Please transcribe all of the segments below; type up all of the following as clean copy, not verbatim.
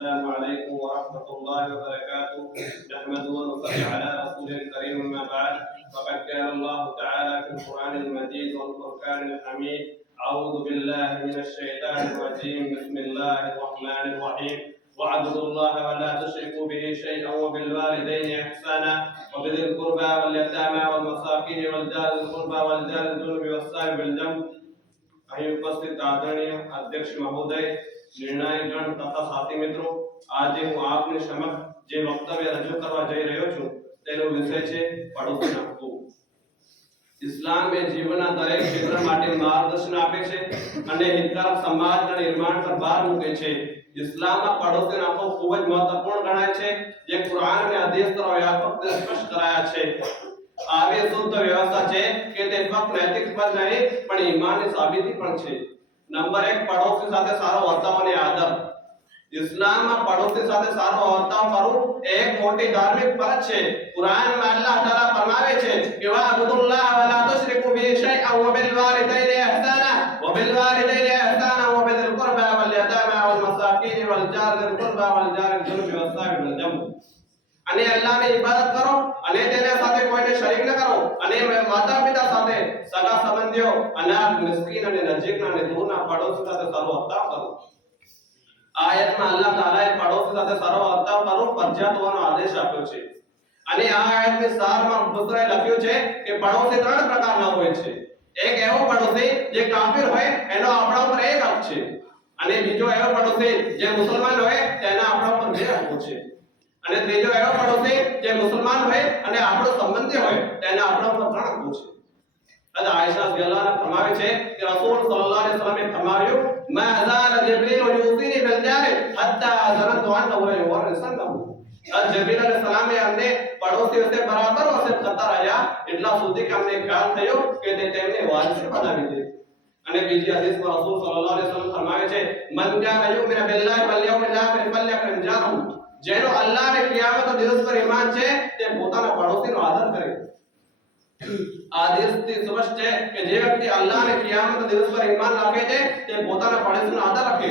السلام عليكم ورحمة الله وبركاته. نحمد ونصلي على رسوله الكريم. أما بعد، فقد قال الله تعالى في القرآن المجيد والفرقان الحميد: أعوذ بالله من الشيطان الرجيم. بسم الله الرحمن الرحيم. واعبدوا الله ولا تشركوا به شيئا وبالوالدين إحسانا وبذي القربى واليتامى والمساكين والجار ذي القربى والجار الجنب والصاحب بالجنب. અહીં ઉપસ્થિત આદરણીય અધ્યક્ષ મહોદય, નિર્ણાયકગણ તથા સાથી મિત્રો, આજે હું આપની સમક્ષ જે વક્તવ્ય રજૂ કરવા જઈ રહ્યો છું તેનો વિષય છે પડોશીના હક્કો. ઇસ્લામ એ જીવનના દરેક ક્ષેત્ર માટે માર્ગદર્શન આપે છે અને હિતકારક સમાજના નિર્માણ પર ભાર મૂકે છે. ઇસ્લામમાં પડોશીના હક્કો ખૂબ જ મહત્વપૂર્ણ ગણાય છે, જે કુરાન અને હદીસ દ્વારા વ્યાપકપણે સ્પષ્ટ કરાયા છે. આવી શુદ્ધ વ્યવસ્થા છે કે તે ફક્ત નૈતિક પદ નહીં પણ ઈમાનની સાબિતી પણ છે. નંબર 1, પડોશી સાથે સારો વર્તાવ અને આદર. ઇસ્લામમાં પડોશી સાથે સારો વર્તાવ કરવો એ એક મોટી ધાર્મિક ફરજ છે. કુરાનમાં અલ્લાહ તાલા ફરમાવે છે કે વાબુદુલ્લાહ વલા તુશરિકુ બિહી શૈઅન વબિલ વાલિદૈનિ ઇહસાના વબિલ કુરબા વલ યતામા વલ મસાકીન વલ જાર ઝિલ કુરબા વલ જારિલ જુનુબી વસ સાહિબ બિલ જંબ. અને અલ્લાહની ઇબાદત કરો અને તેના સાથે કોઈને શરીક ન કરો, અને માતા-પિતા સાથે, સગા સંબંધીઓ, અનાથ, મિસ્કીન અને નજીકના અને દૂરના પડોશી સાથે સારો વર્તાવ કરો. આ આયતમાં અલ્લાહ તાલાએ પડોશી સાથે સારો વર્તાવ કરવો ફરજિયાત હોવાનો આદેશ આપ્યો છે. અને આ આયતની સારમાં પુત્રએ લખ્યું છે કે પડોશી 3 પ્રકારના હોય છે. એક એવો પડોશી જે કાફિર હોય એનો આપણા ઉપર એક હક છે, અને બીજો એવો પડોશી જે મુસલમાન હોય તેના આપણા ઉપર 2 હકો છે, અને ત્રીજો એવો પડોશી જે મુસલમાન હોય અને આપણો સંબંધી હોય તેના આપણા ઉપર 3 હકો છે. હદ આયશા રઝિયલ્લાહુ અન્હા ફરમાવે છે કે રસૂલ સલ્લલ્લાહુ અલૈહિ વસલ્લમે ફરમાવ્યું: મા ઝાલ જિબ્રીલ યુસીની બિલ જાર હત્તા ઝનનતુ અન્નહુ યુવરિસનહુ. જિબ્રીલ અલૈહિ સલામે અમને પડોશીઓ સાથે બરાબર વસિયત કરતા રહ્યા એટલા સુધી કે અમને ખ્યાલ થયો કે તે તેમને વારિસ બનાવી દે. અને બીજી હદીસમાં રસૂલ સલ્લલ્લાહુ અલૈહિ વસલ્લમ ફરમાવે છે: મન કાન યુમિનુ બિલ્લાહિ વલ યawmિલ આખિર ફલ્યકરમ જારહુ. જેનો અલ્લાહ અને કિયામત દિવસ પર ઈમાન છે તે પોતાના પડોશીનો આદર કરે. આદેશથી સ્પષ્ટ છે કે જે વ્યક્તિ અલ્લાહ અને કિયામત દિવસ પર ઈમાન રાખે છે તે પોતાના પડોશીનો આદર રાખે.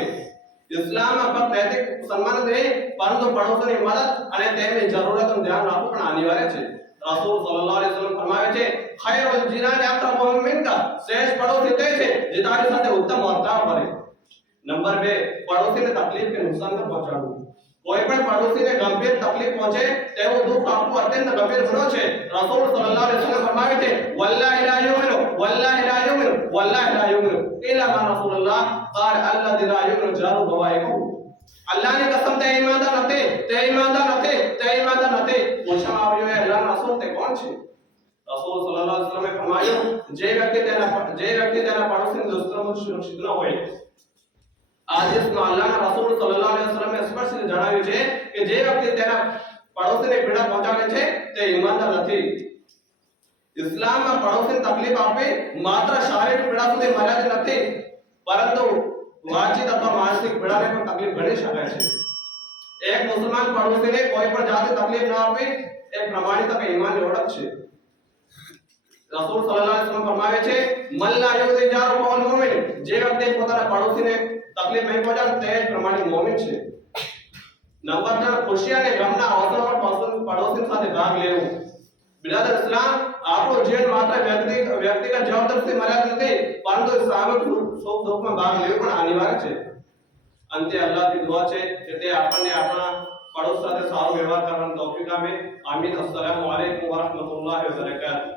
ઇસ્લામમાં ફક્ત નૈતિક સન્માન જ નહીં પરંતુ પડોશીની મદદ અને તેમની જરૂરિયાતનું ધ્યાન રાખવું પણ અનિવાર્ય છે. રસૂલ સલ્લલ્લાહુ અલૈહિ વસલ્લમ ફરમાવે છે: ખૈરુલ જીરાની અક્રમુહુમ મિનકા. શ્રેષ્ઠ પડોશી તે છે જે તારી સાથે ઉત્તમ વર્તાવ કરે. નંબર 2, પડોશીને તકલીફ કે નુકસાન ન પહોંચાડવું. કોઈ પણ પડોશીને ગંભીર તકલીફ પહોંચે તેવું દુઃખ આપવું અત્યંત ગંભીર ગુનો છે. રસૂલ સલ્લલ્લાહુ અલૈહિ વસલ્લમ ફરમાવે છે: વલ્લાહિ લા યુમિનુ વલ્લાહિ લા યુમિનુ ઇલ્લા મા રસૂલુલ્લાહ કાર અલ્લઝી લા યુમિનુ જારુ બવાઇકહુ. અલ્લાહની કસમ, તે ઈમાનદાર નથી. પૂછવામાં આવ્યું: એ અલ્લાહના રસૂલ તે કોણ છે? રસૂલ સલ્લલ્લાહુ અલૈહિ વસલ્લમે ફરમાવ્યું: જે વ્યક્તિ તેના પડોશીની દુષ્કર્મથી સુરક્ષિત ન હોય. આદેશમાં અલ્લાહના રસૂલ સલ્લલ્લાહુ અલૈહિ વસલ્લમે સ્પષ્ટ જણાવ્યું છે કે જે વ્યક્તિ તેના પડોશીને પીડા પહોંચાડે છે તે ઈમાનદાર નથી. ઇસ્લામમાં પડોશીને તકલીફ આપવી માત્ર શારીરિક પીડા સુધી મર્યાદિત નથી, પરંતુ વાચિક અથવા માનસિક પીડાને પણ તકલીફ ગણી શકાય છે. એક મુસલમાન પડોશીને કોઈ પણ જાતની તકલીફ ન આપવી એ પ્રમાણિક ઈમાનની ઓળખ છે. રસૂલ સલ્લલ્લાહુ અલૈહિ વસલ્લમ ફરમાવે છે: મન લા યુઝી જારુ ફવલ મુમિન. જે વ્યક્તિ પોતાના પડોશીને તકલીફ નહીં પહોંચાડે તે પ્રમાણિક મુમિન છે. નંબર 3, ખુશી અને ગમના અવસરમાં પડોશી સાથે ભાગ લેવો. બિરાદર ઇસ્લામ, આપણું જીવન માત્ર વ્યક્તિગત જવાબદારીથી મર્યાદિત નથી, પરંતુ સામૂહિક સુખ દુઃખમાં ભાગ લેવો પણ અનિવાર્ય છે. અંતે અલ્લાહની દુઆ છે કે તે આપણને આપણા પડોશ સાથે સારો વ્યવહાર કરવાની તૌફીક આપે. આમીન. અસ્સલામુ અલૈકુમ વરહમતુલ્લાહિ વબરકાતુહુ.